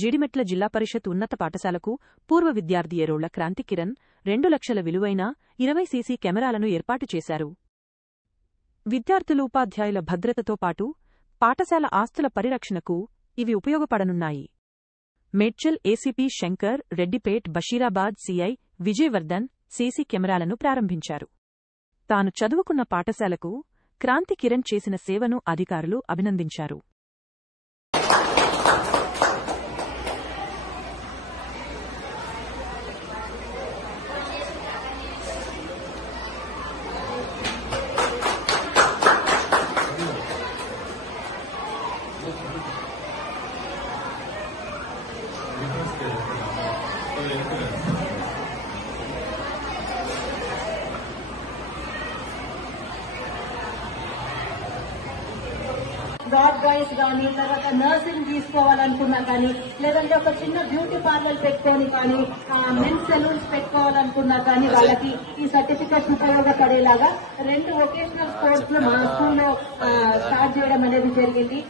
జీడిమెట్ల జిల్లా పరిషత్ ఉన్నత పాఠశాలకు పూర్వ విద్యార్థి ఎరోళ్ల క్రాంతి కిరణ్ 2 లక్షల విలువైన 20 సీసీ కెమెరాలను ఏర్పాటు చేశారు. విద్యార్థులు ఉపాధ్యాయుల భద్రతతో పాటు పాఠశాల ఆస్తుల పరిరక్షణకు ఇవి ఉపయోగపడనున్నాయి. Medchal ACP Shankar Reddipet Basheerabad CI Vijayavardhan CC కెమెరాలను ప్రారంభించారు. తాను చదువుకున్న పాఠశాలకు క్రాంతి కిరణ్ చేసిన సేవను అధికారులు అభినందించారు. డాట్ బాయ్స్ కానీ తర్వాత నర్సింగ్ తీసుకోవాలనుకున్నా కానీ లేదంటే ఒక చిన్న బ్యూటీ పార్లర్ పెట్టుకొని కానీ మెన్స్ సెలూన్స్ పెట్టుకోవాలనుకున్నా కానీ వాళ్ళకి ఈ సర్టిఫికెట్స్ ఉపయోగపడేలాగా 2 వొకేషనల్ కోర్సులు మా స్కూల్లో స్టార్ట్ చేయడం అనేది జరిగింది.